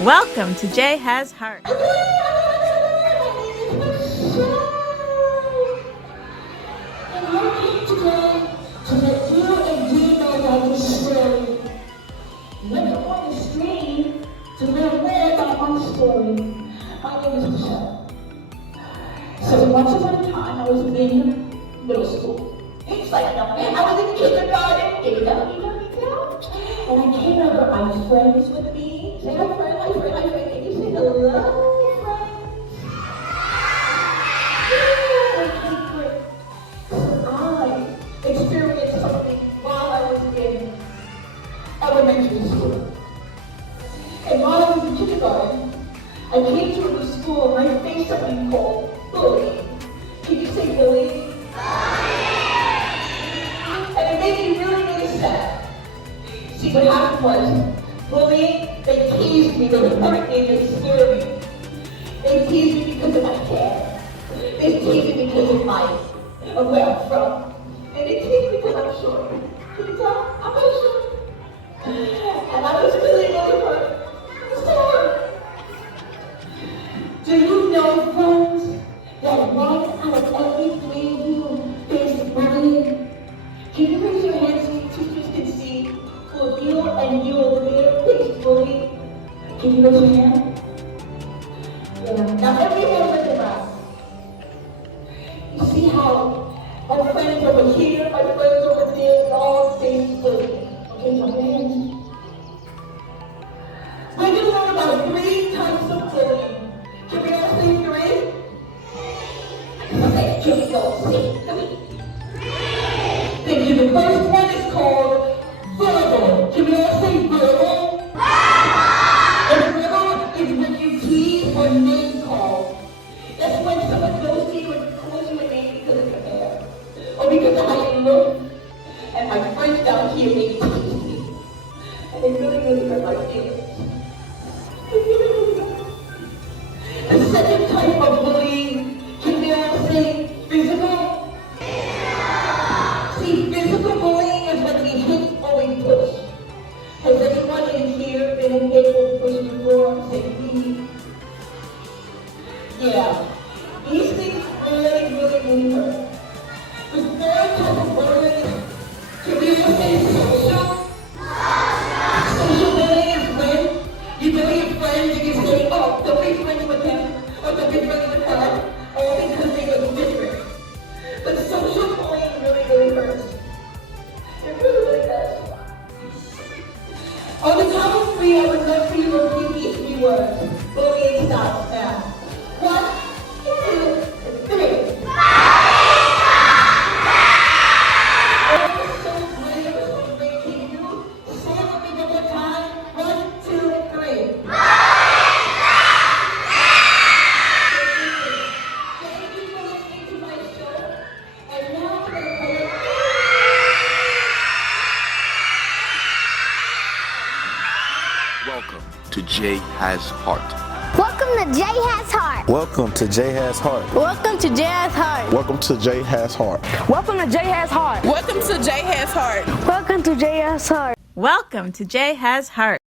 Welcome to J Has Heart. I came today to let you and you know about this story. When you're on the stream to learn more about my story, my name is Michelle. So once upon a time, I was in middle school. It's like, no, I was in kindergarten, and I came over, I was friends with me. Say hi, friend, hi, friend, hi, friend. Can you say hello, friends? I experienced something while I was in elementary school. And while I was in kindergarten, I came to a new school and I faced something called bullying. Can you say bullying? And it made me really, really sad. See, what happened was, bullying, they teased me, they hurt me, they scared me. They teased me because of my hair. They teased me because of where I'm from. And they teased me because I'm short. Can you tell? I'm really short. And I was really, really hurt. It was so hurt. Do you know, friends, that 1 out of every 3 of you face bullying? Can you raise your hands so your teachers can see who of you and you over there face bullying? Can you raise your hand? Yeah. Now everyone look around. You see how our friends over here, my friends over there, all face bullying. Okay, drop your hands. When you learn about 3 types of bullying, can we all say 3? Okay, here we go. See, come here. Thank you. The first one is called verbal. Can we all say verbal? And verbal is when you tease or name call. That's when someone goes to you and calls you a name because of your hair or because of how you look. And my friends down here, they tease me. And they really, really hurt my feelings. The second type of bullying, can we all say physical? See, physical bullying is when we hit or we push. Has anyone in here been hit or pushed before? Say me. Yeah. These things really, really, really hurt. The third type of bullying, can we all say social? Social bullying is when you know your friends, you can say, oh, don't be friends with him, or don't be friends with her, all because they look different. But social bullying really, really hurts. It really, really does. On the count of 3, I would love for you to repeat these 3 words. Bullying stops now. 1, 2, 3. Welcome to J Has Heart. Welcome to J Has Heart. Welcome to J Has Heart. Welcome to J Has Heart. Welcome to J Has Heart. Welcome to J Has Heart. Welcome to J Has Heart. Welcome to J Has Heart. Welcome to J Has Heart.